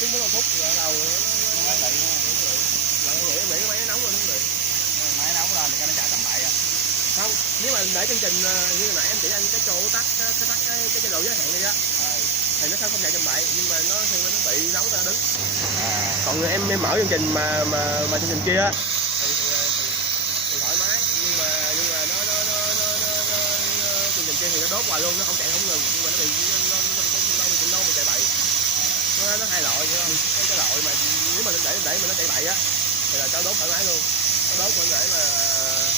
tiếng 45 phút rồi đầu nó bị nghĩ cái máy nóng lên đúng rồi. Máy nóng lên thì cho nó chạy tầm bậy à. Không, nếu mà để chương trình như nãy em chỉ anh cái chỗ tắt cái chế độ giới hạn đi á thì nó không chạy tầm bậy, nhưng mà nó khi mà nó bị nóng ra đứng. Còn em mở chương trình mà chương trình kia á thì thoải mái, nhưng mà nó chương trình kia thì nó đốt hoài luôn, nó không chạy không ngừng, nhưng mà nó bị nó chạy bậy. Nó hai loại hiểu không? Cái loại mà nếu mà để mà nó chạy bậy á thì là cho đốt thoải mái luôn. Nó đốt có thể là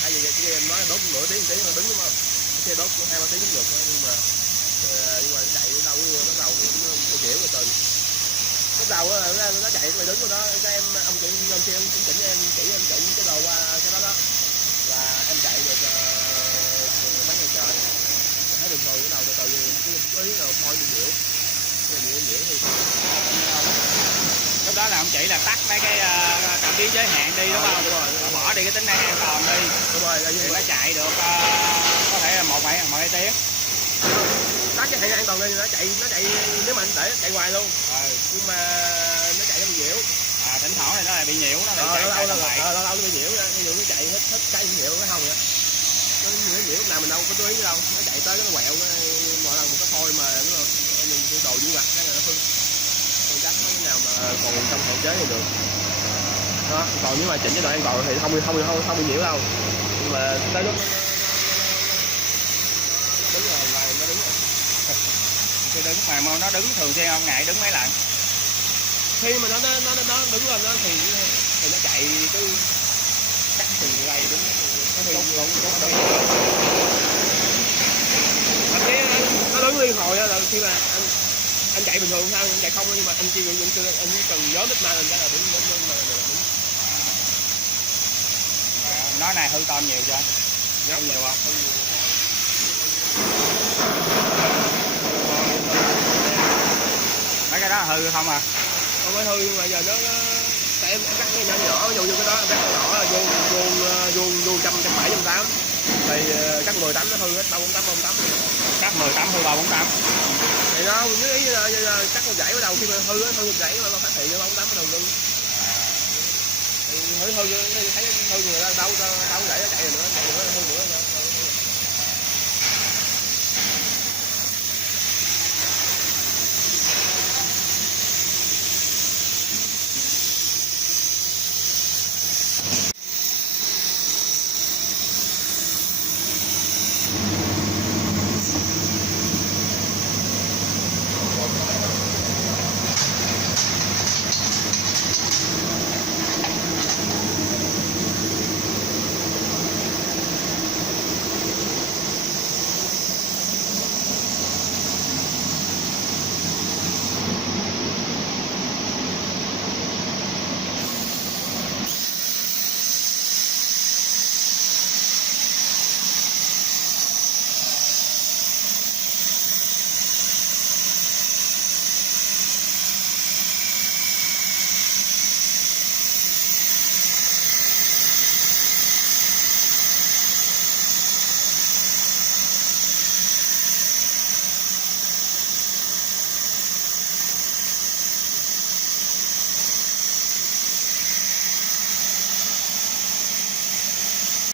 hai gì kia em nói đốt nửa tiếng nó đứng đúng không? Cái kia đốt 2-3 tiếng cũng được, nhưng mà nó chạy đâu nó đầu nó kiểu rồi từ bắt đầu nó chạy mày đứng rồi đó. Cái em ông kia cũng chỉnh em chỉ em chỉnh cái đồ qua cái đó là em chạy được mấy ngày trời thấy bình thường. Cái đầu từ cái ý nào thôi bị nhiễu thì Lúc đó là ông chỉ là tắt mấy cái cảm biến giới hạn đi đúng không? Đúng rồi. Bỏ đi cái tính năng an toàn đi. Đúng rồi, thì nó chạy được có thể là 1-2 tiếng. Tắt cái hệ an toàn đi, nó chạy nếu mà anh để chạy hoài luôn. Nhưng mà nó chạy nó bị nhiễu. Thỉnh thoảng này nó lại bị nhiễu, nó lại lâu chạy nó bị nhiễu, ví dụ nó chạy hết cái nhiễu cái không vậy. Nó nhiễu lúc nào mình đâu có chú ý đâu, nó chạy tới nó quẹo mỗi lần một cái phôi mà mình đồ dữ vặt cái là nó hư. Chắc mấy nào mà còn trong hạn chế thì được đó. Còn nếu mà chỉnh cái độ an toàn thì không bị nhiễu đâu, nhưng mà tới lúc nó đứng rồi và nó đứng rồi. Khi đứng mà nó đứng thường xuyên không, ngại đứng mấy lần. Khi mà nó đứng lên đó thì nó chạy cái chắc thì đây đúng thậm chí nó đứng liên hồi là khi mà anh chạy bình thường sao anh chạy không, nhưng mà anh chỉ cần nhớ đích ma lên cái là đứng. Nói này hư tôm nhiều chưa? Nhớ nhiều không? Mấy cái đó hư không à? Không phải hư, nhưng mà giờ nó tại em cắt cái nhỏ vô cái đó, em cắt nhỏ là vô 170-180 thì cắt 10 tấm nó hư hết 348. Cắt 10 tấm hư 348. Thì đó với ý là cắt một dãy bắt đầu khi mà hư một dãy mà phát hiện 348 bắt đầu ngưng. Thì hư thấy hư người ta đâu dãy nó chạy rồi nữa hư nữa.